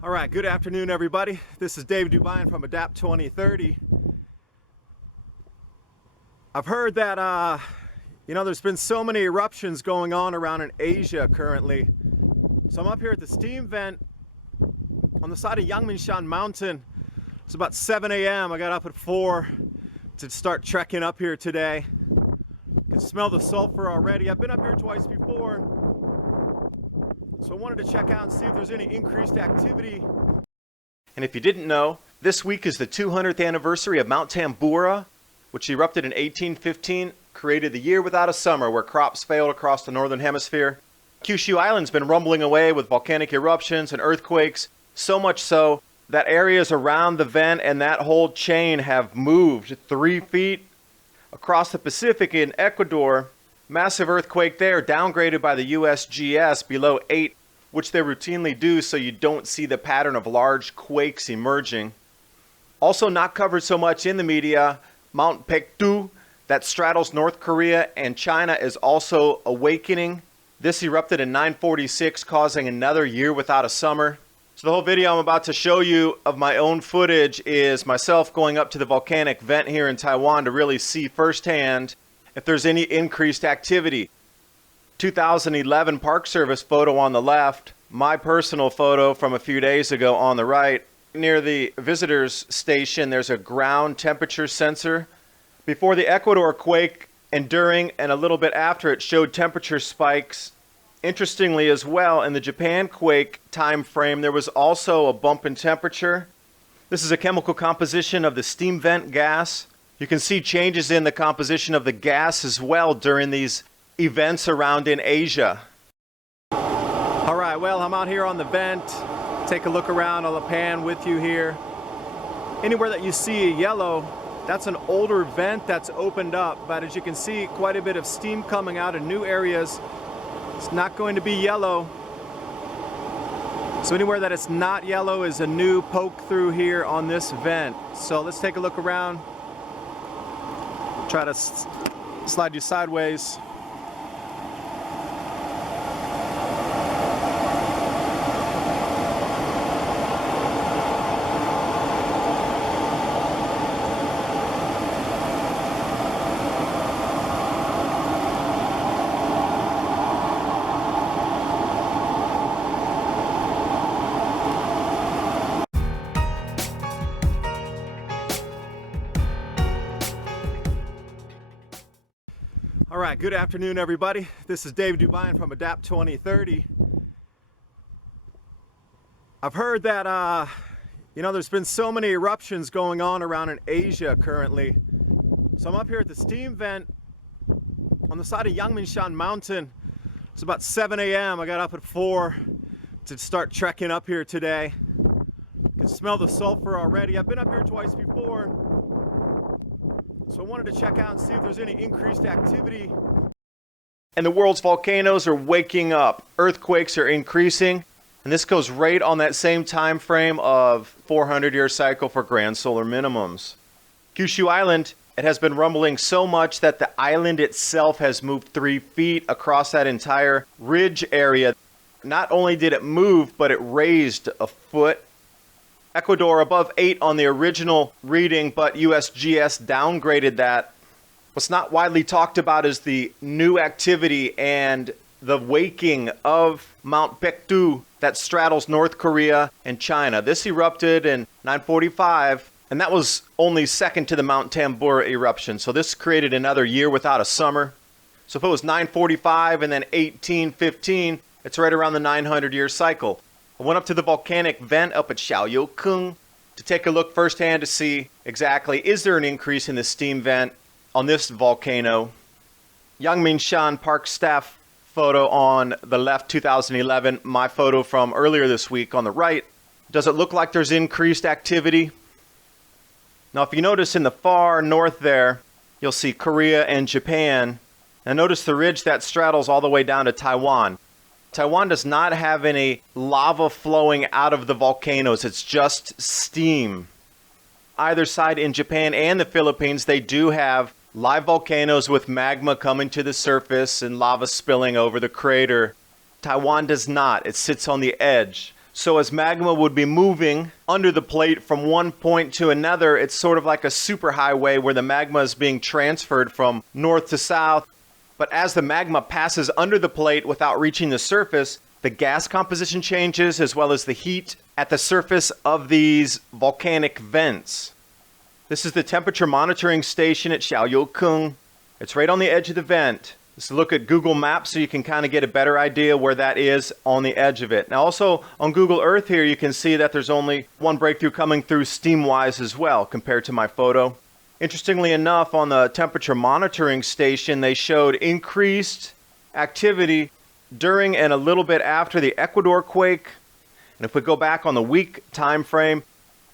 All right, good afternoon, everybody. This is Dave Dubine from Adapt 2030. I've heard that, there's been so many eruptions going on around in Asia currently. So I'm up here at the steam vent on the side of Yangmingshan Mountain. It's about 7 a.m. I got up at 4 to start trekking up here today. I can smell the sulfur already. I've been up here twice before, so I wanted to check out and see if there's any increased activity. And if you didn't know, this week is the 200th anniversary of Mount Tambora, which erupted in 1815, created the year without a summer where crops failed across the northern hemisphere. Kyushu Island's been rumbling away with volcanic eruptions and earthquakes, so much so that areas around the vent and that whole chain have moved 3 feet. Across the Pacific in Ecuador, massive earthquake there, downgraded by the USGS below 8, which they routinely do so you don't see the pattern of large quakes emerging. Also not covered so much in the media, Mount Baekdu that straddles North Korea and China is also awakening. This erupted in 946, causing another year without a summer. So the whole video I'm about to show you of my own footage is myself going up to the volcanic vent here in Taiwan to really see firsthand if there's any increased activity. 2011 Park Service photo on the left, my personal photo from a few days ago on the right. Near the visitors station there's a ground temperature sensor. Before the Ecuador quake and during and a little bit after it showed temperature spikes. Interestingly as well, in the Japan quake time frame there was also a bump in temperature. This is a chemical composition of the steam vent gas. You can see changes in the composition of the gas as well during these events around in Asia. All right, well, I'm out here on the vent. Take a look around. I'll pan with you here. Anywhere that you see a yellow, that's an older vent that's opened up, but as you can see, quite a bit of steam coming out in new areas. It's not going to be yellow. So anywhere that it's not yellow is a new poke through here on this vent. So let's take a look around. Try to slide you sideways. All right, good afternoon, everybody. This is Dave Dubine from Adapt 2030. I've heard that, there's been so many eruptions going on around in Asia currently. So I'm up here at the steam vent on the side of Yangmingshan Mountain. It's about 7 a.m. I got up at 4 to start trekking up here today. I can smell the sulfur already. I've been up here twice before, so I wanted to check out and see if there's any increased activity. And the world's volcanoes are waking up. Earthquakes are increasing. And this goes right on that same time frame of 400-year cycle for grand solar minimums. Kyushu Island, it has been rumbling so much that the island itself has moved 3 feet across that entire ridge area. Not only did it move, but it raised a foot. Ecuador above 8 on the original reading, but USGS downgraded that. What's not widely talked about is the new activity and the waking of Mount Baekdu that straddles North Korea and China. This erupted in 945, and that was only second to the Mount Tambora eruption. So this created another year without a summer. So if it was 945 and then 1815, it's right around the 900-year cycle. I went up to the volcanic vent up at Xiaoyoukeng to take a look firsthand to see exactly, is there an increase in the steam vent on this volcano. Yangmingshan Park staff photo on the left, 2011. My photo from earlier this week on the right. Does it look like there's increased activity? Now if you notice in the far north there, you'll see Korea and Japan. And notice the ridge that straddles all the way down to Taiwan. Taiwan does not have any lava flowing out of the volcanoes. It's just steam. Either side in Japan and the Philippines, they do have live volcanoes with magma coming to the surface and lava spilling over the crater. Taiwan does not. It sits on the edge. So as magma would be moving under the plate from one point to another, it's sort of like a superhighway where the magma is being transferred from north to south. But as the magma passes under the plate without reaching the surface, the gas composition changes as well as the heat at the surface of these volcanic vents. This is the temperature monitoring station at Xiaoyukeng. It's right on the edge of the vent. Just look at Google Maps so you can kind of get a better idea where that is on the edge of it. Now also on Google Earth here you can see that there's only one breakthrough coming through steam-wise as well compared to my photo. Interestingly enough, on the temperature monitoring station they showed increased activity during and a little bit after the Ecuador quake. And if we go back on the week time frame,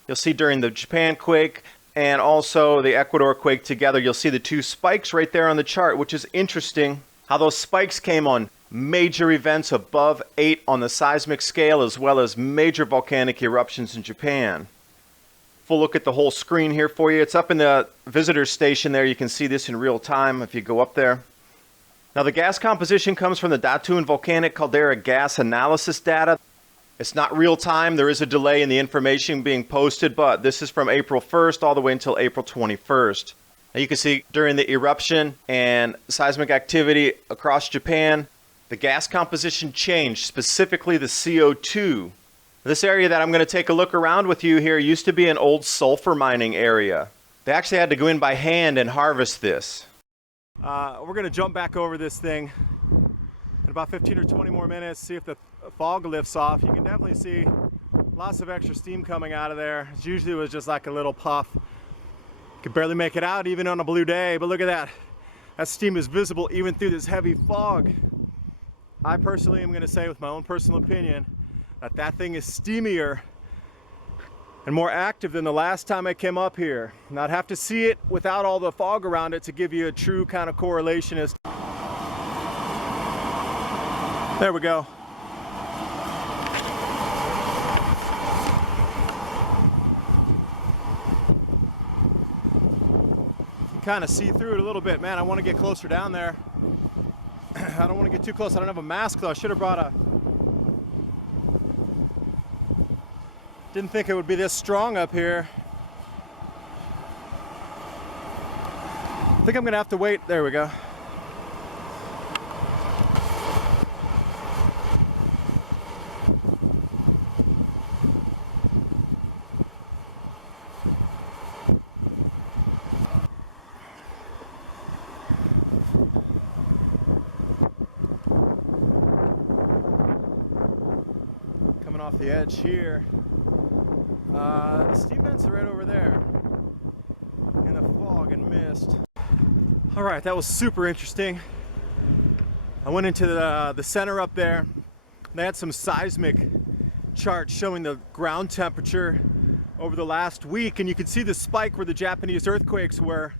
you'll see during the Japan quake and also the Ecuador quake together, you'll see the two spikes right there on the chart, which is interesting how those spikes came on major events above 8 on the seismic scale as well as major volcanic eruptions in Japan. Full look at the whole screen here for you. It's up in the visitor station there. You can see this in real time if you go up there. Now the gas composition comes from the Taiwan Volcanic caldera gas analysis data. It's not real time. There is a delay in the information being posted, but this is from April 1st all the way until April 21st. Now you can see during the eruption and seismic activity across Japan, the gas composition changed, specifically the CO2. This area that I'm going to take a look around with you here used to be an old sulfur mining area. They actually had to go in by hand and harvest this. We're going to jump back over this thing in about 15 or 20 more minutes, see if the fog lifts off. You can definitely see lots of extra steam coming out of there. It usually was just like a little puff. Could barely make it out even on a blue day, but look at that. That steam is visible even through this heavy fog. I personally am going to say with my own personal opinion that that thing is steamier and more active than the last time I came up here. And I'd have to see it without all the fog around it to give you a true kind of correlation. There we go. You can kind of see through it a little bit. Man, I want to get closer down there. I don't want to get too close. I don't have a mask though. I should have brought a... Didn't think it would be this strong up here. I think I'm gonna have to wait. There we go. Coming off the edge here. The steam vents are right over there in the fog and mist. All right, that was super interesting. I went into the center up there. They had some seismic charts showing the ground temperature over the last week, and you can see the spike where the Japanese earthquakes were.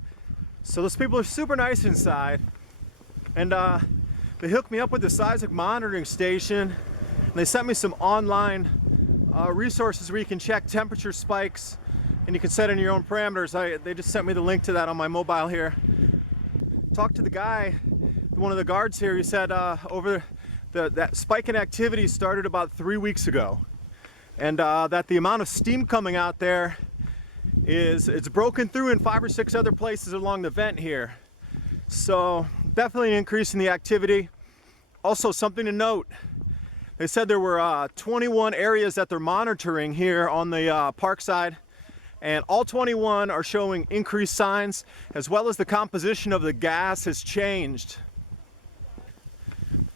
So those people are super nice inside, and they hooked me up with the seismic monitoring station, and they sent me some online resources where you can check temperature spikes and you can set in your own parameters. They just sent me the link to that on my mobile here. Talked to the guy, one of the guards here. He said that spike in activity started about 3 weeks ago, and that the amount of steam coming out there it's broken through in 5 or 6 other places along the vent here. So definitely an increase in the activity. Also something to note, they said there were 21 areas that they're monitoring here on the park side, and all 21 are showing increased signs, as well as the composition of the gas has changed. I'm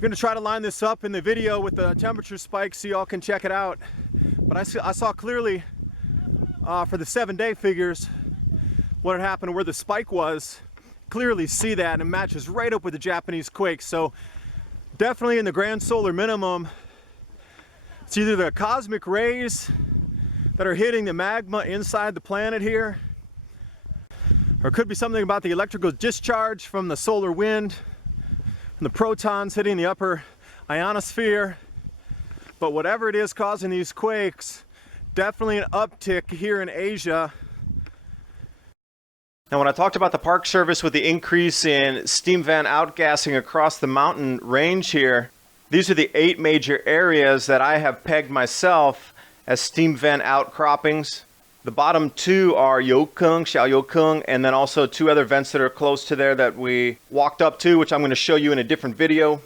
going to try to line this up in the video with the temperature spike so y'all can check it out. But I saw clearly for the 7-day figures what had happened and where the spike was. Clearly see that, and it matches right up with the Japanese quakes. So definitely in the grand solar minimum, it's either the cosmic rays that are hitting the magma inside the planet here, or it could be something about the electrical discharge from the solar wind and the protons hitting the upper ionosphere. But whatever it is causing these quakes, definitely an uptick here in Asia. Now, when I talked about the Park Service with the increase in steam vent outgassing across the mountain range here, These are the 8 major areas that I have pegged myself as steam vent outcroppings. The bottom 2 are Yokung, Xiaoyokung, and then also 2 other vents that are close to there that we walked up to, which I'm going to show you in a different video.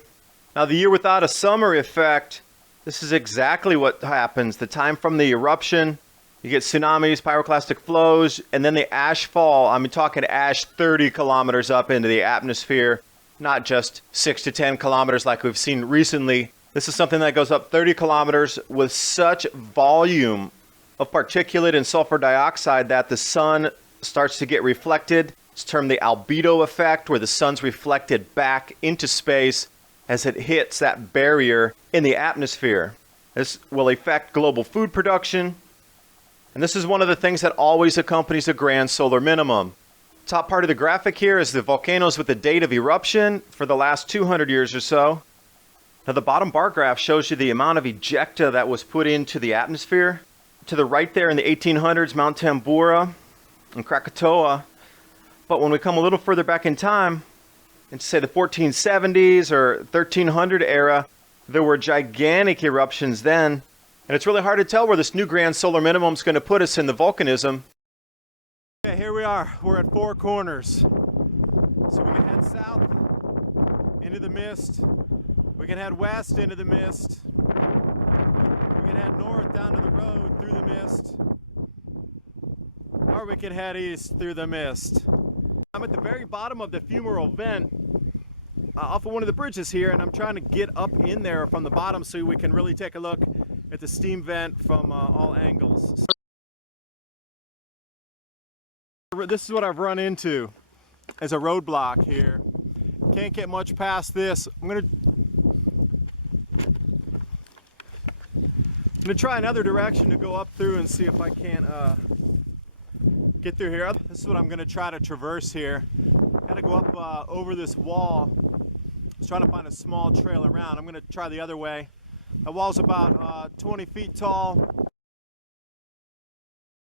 Now, the year without a summer effect, this is exactly what happens. The time from the eruption, you get tsunamis, pyroclastic flows, and then the ash fall. I'm talking ash 30 kilometers up into the atmosphere, not just 6 to 10 kilometers like we've seen recently. This is something that goes up 30 kilometers with such volume of particulate and sulfur dioxide that the sun starts to get reflected. It's termed the albedo effect, where the sun's reflected back into space as it hits that barrier in the atmosphere. This will affect global food production, and this is one of the things that always accompanies a grand solar minimum. Top part of the graphic here is the volcanoes with the date of eruption for the last 200 years or so. Now, the bottom bar graph shows you the amount of ejecta that was put into the atmosphere. To the right there in the 1800s, Mount Tambora and Krakatoa. But when we come a little further back in time, into say the 1470s or 1300 era, there were gigantic eruptions then. And it's really hard to tell where this new grand solar minimum is going to put us in the volcanism. Okay, here we are. We're at 4 corners. So we can head south into the mist. We can head west into the mist. We can head north down to the road through the mist. Or we can head east through the mist. I'm at the very bottom of the fumarole vent off of one of the bridges here, and I'm trying to get up in there from the bottom so we can really take a look at the steam vent from all angles. This is what I've run into as a roadblock here. Can't get much past this. I'm gonna try another direction to go up through and see if I can get through here. This is what I'm gonna try to traverse here. I'm gonna go up over this wall. Let's try to find a small trail around. I'm gonna try the other way. The wall's about 20 feet tall.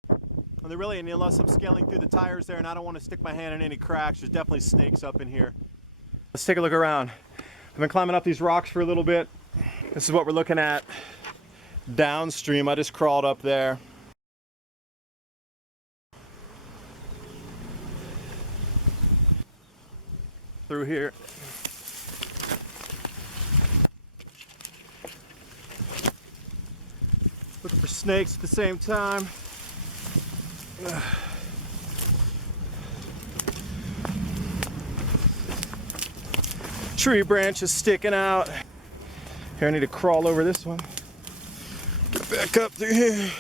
And they're really, unless I'm scaling through the tires there, and I don't want to stick my hand in any cracks, there's definitely snakes up in here. Let's take a look around. I've been climbing up these rocks for a little bit. This is what we're looking at downstream. I just crawled up there. Through here. Look for snakes at the same time. Tree branches sticking out. Here, I need to crawl over this one. Get back up through here.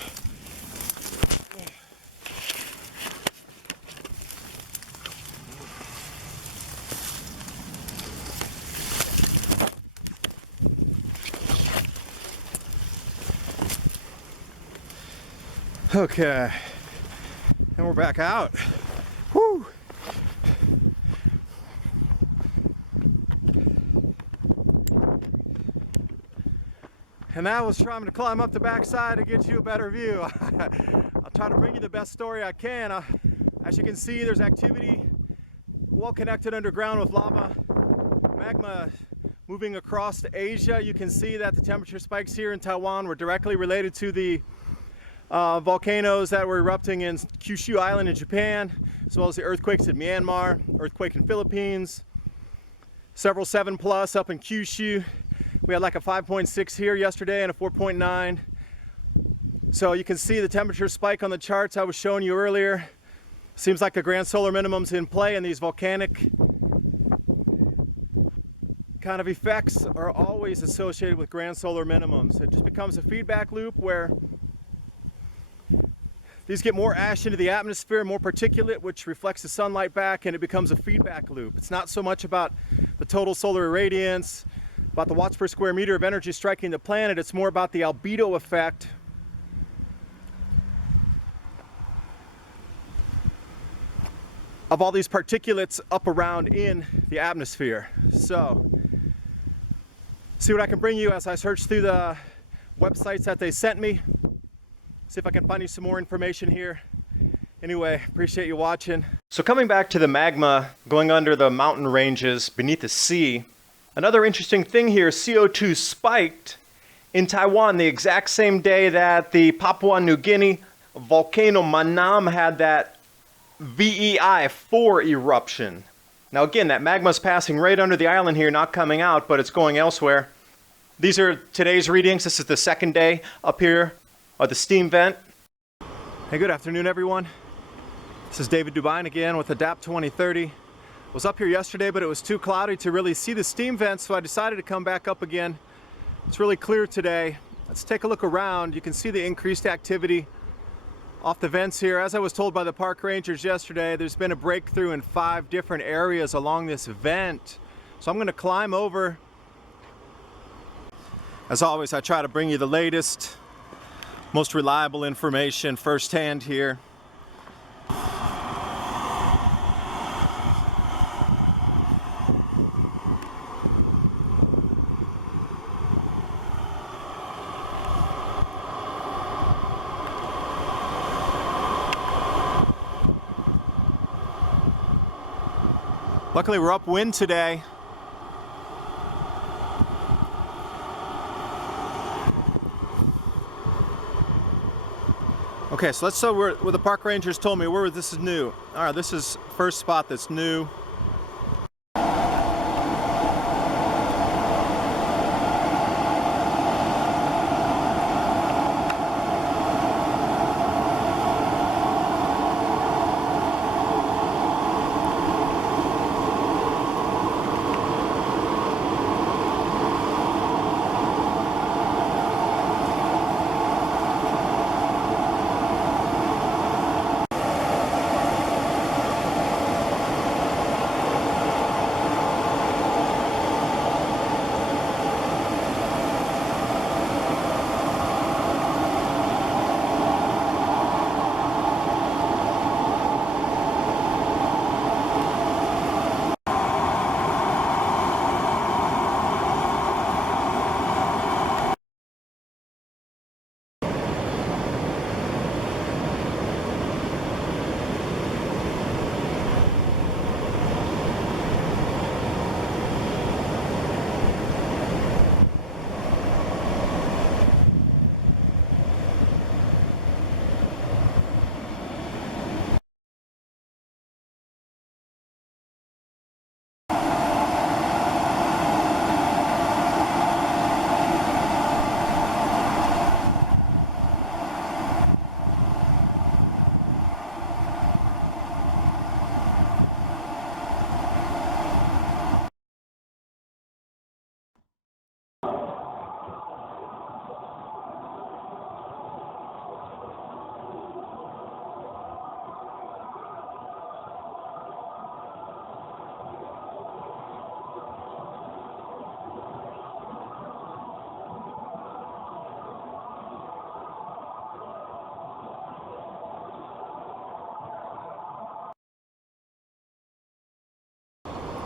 Okay, and we're back out. Woo! And that was trying to climb up the backside to get you a better view. I'll try to bring you the best story I can. As you can see, there's activity well connected underground with lava. Magma moving across to Asia. You can see that the temperature spikes here in Taiwan were directly related to the volcanoes that were erupting in Kyushu Island in Japan, as well as the earthquakes in Myanmar, earthquake in Philippines, several 7+ up in Kyushu. We had like a 5.6 here yesterday and a 4.9. So you can see the temperature spike on the charts I was showing you earlier. Seems like the grand solar minimum's in play, and these volcanic kind of effects are always associated with grand solar minimums. It just becomes a feedback loop where these get more ash into the atmosphere, more particulate, which reflects the sunlight back, and it becomes a feedback loop. It's not so much about the total solar irradiance, about the watts per square meter of energy striking the planet. It's more about the albedo effect. Of all these particulates up around in the atmosphere. So, see what I can bring you as I search through the websites that they sent me. See if I can find you some more information here. Anyway, appreciate you watching. So coming back to the magma going under the mountain ranges beneath the sea, Another interesting thing here, CO2 spiked in Taiwan the exact same day that the Papua New Guinea volcano Manam had that VEI-4 eruption. Now again, that magma's passing right under the island here, not coming out, but it's going elsewhere. These are today's readings. This is the second day up here at the steam vent. Hey, good afternoon, everyone. This is David Dubine again with Adapt 2030. I was up here yesterday, but it was too cloudy to really see the steam vents, so I decided to come back up again. It's really clear today. Let's take a look around. You can see the increased activity off the vents here. As I was told by the park rangers yesterday, there's been a breakthrough in 5 different areas along this vent. So I'm going to climb over. As always, I try to bring you the latest, most reliable information firsthand here. Luckily, we're upwind today. Okay, so let's start where the park rangers told me where this is new. All right, this is first spot that's new.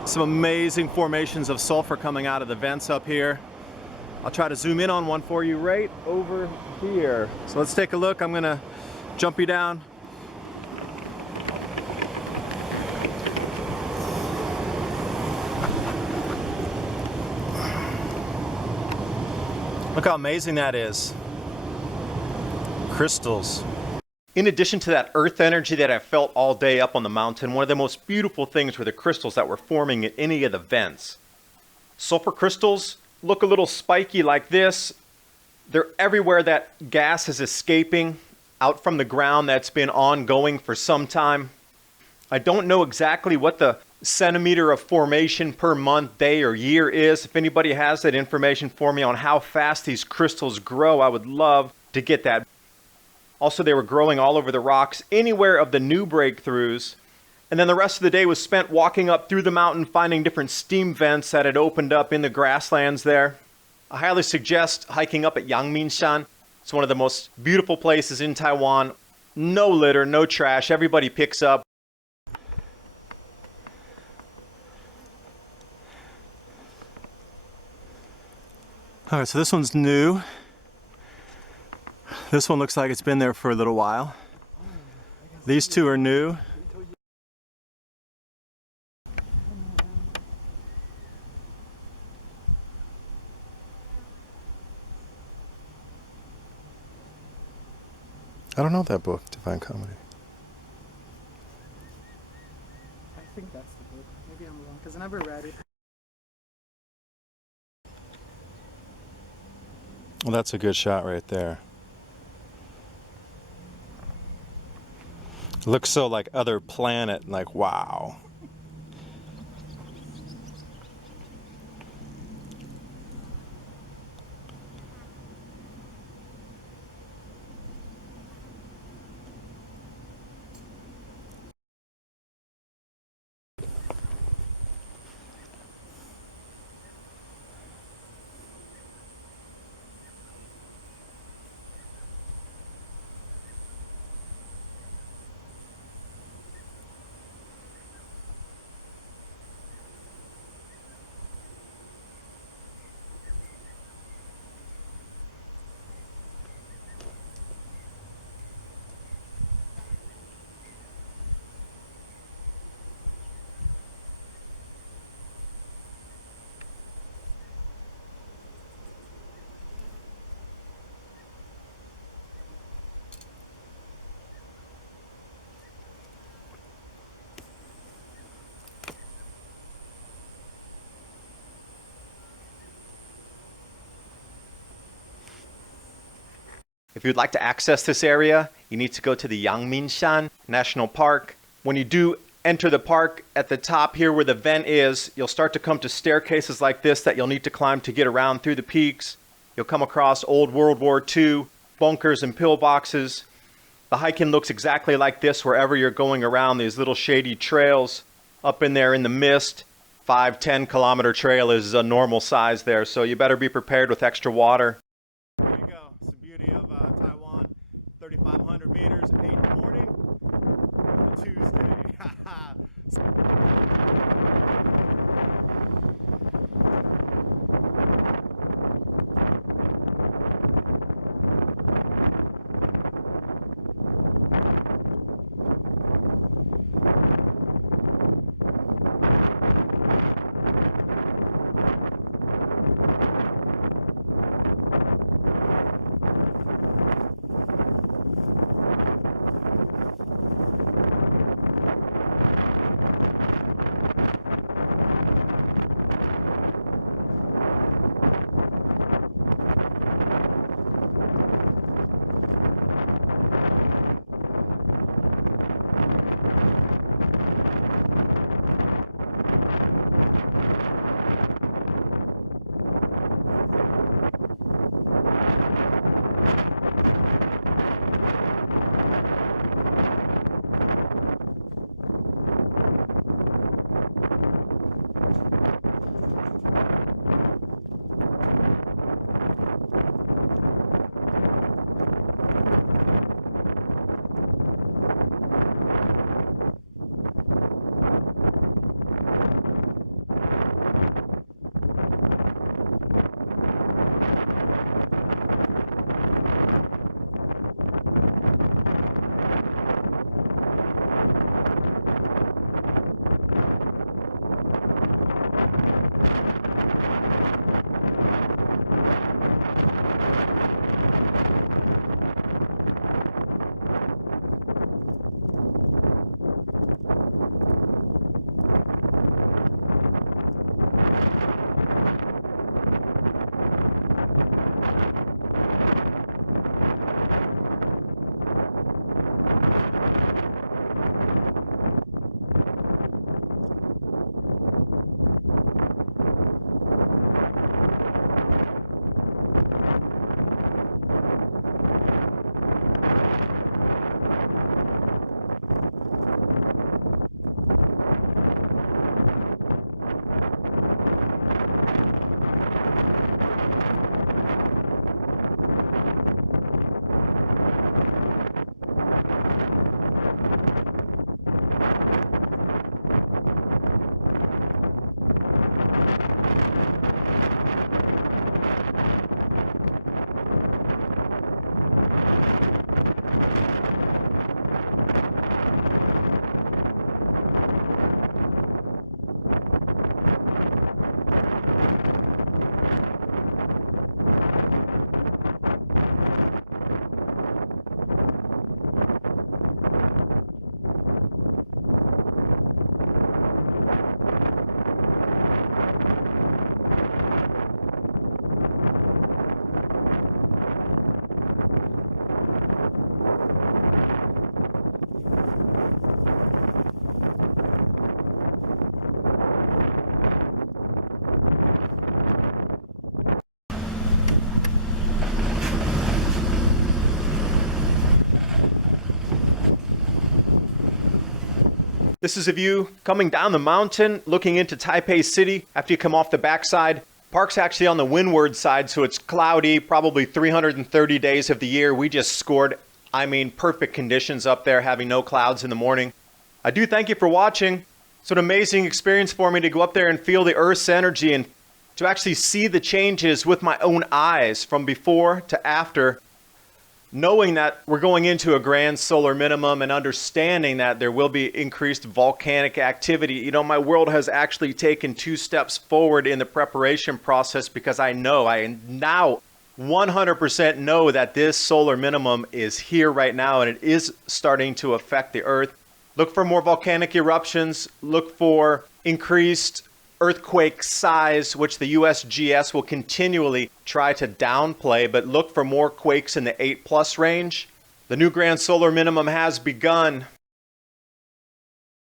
Some amazing formations of sulfur coming out of the vents up here. I'll try to zoom in on one for you right over here. So let's take a look. I'm gonna jump you down. Look how amazing that is. Crystals. In addition to that earth energy that I felt all day up on the mountain, one of the most beautiful things were the crystals that were forming at any of the vents. Sulfur crystals look a little spiky like this. They're everywhere that gas is escaping out from the ground that's been ongoing for some time. I don't know exactly what the centimeter of formation per month, day, or year is. If anybody has that information for me on how fast these crystals grow, I would love to get that. Also, they were growing all over the rocks, anywhere of the new breakthroughs. And then the rest of the day was spent walking up through the mountain, finding different steam vents that had opened up in the grasslands there. I highly suggest hiking up at Yangmingshan. It's one of the most beautiful places in Taiwan. No litter, no trash, everybody picks up. All right, so this one's new. This one looks like it's been there for a little while. These two are new. I don't know that book, Divine Comedy. I think that's the book. Maybe I'm wrong, because I never read it. Well, that's a good shot right there. It looks so like other planet, like wow. If you'd like to access this area, you need to go to the Yangmingshan National Park. When you do enter the park, at the top here where the vent is, you'll start to come to staircases like this that you'll need to climb to get around through the peaks. You'll come across old World War II bunkers and pillboxes. The hiking looks exactly like this wherever you're going around these little shady trails up in there in the mist. 5-10 kilometer trail is a normal size there, so you better be prepared with extra water. There you go. It's the beauty of Taiwan. 3,500 meters, 8 in the morning on a Tuesday. This is a view coming down the mountain, looking into Taipei City after you come off the backside. Park's actually on the windward side, so it's cloudy, probably 330 days of the year. We just scored, perfect conditions up there, having no clouds in the morning. I do thank you for watching. It's an amazing experience for me to go up there and feel the Earth's energy and to actually see the changes with my own eyes from before to after, knowing that we're going into a grand solar minimum and understanding that there will be increased volcanic activity. You know, my world has actually taken 2 steps forward in the preparation process because I now 100% know that this solar minimum is here right now and it is starting to affect the Earth. Look for more volcanic eruptions. Look for increased earthquake size, which the USGS will continually try to downplay, but look for more quakes in the 8+ range. The new grand solar minimum has begun.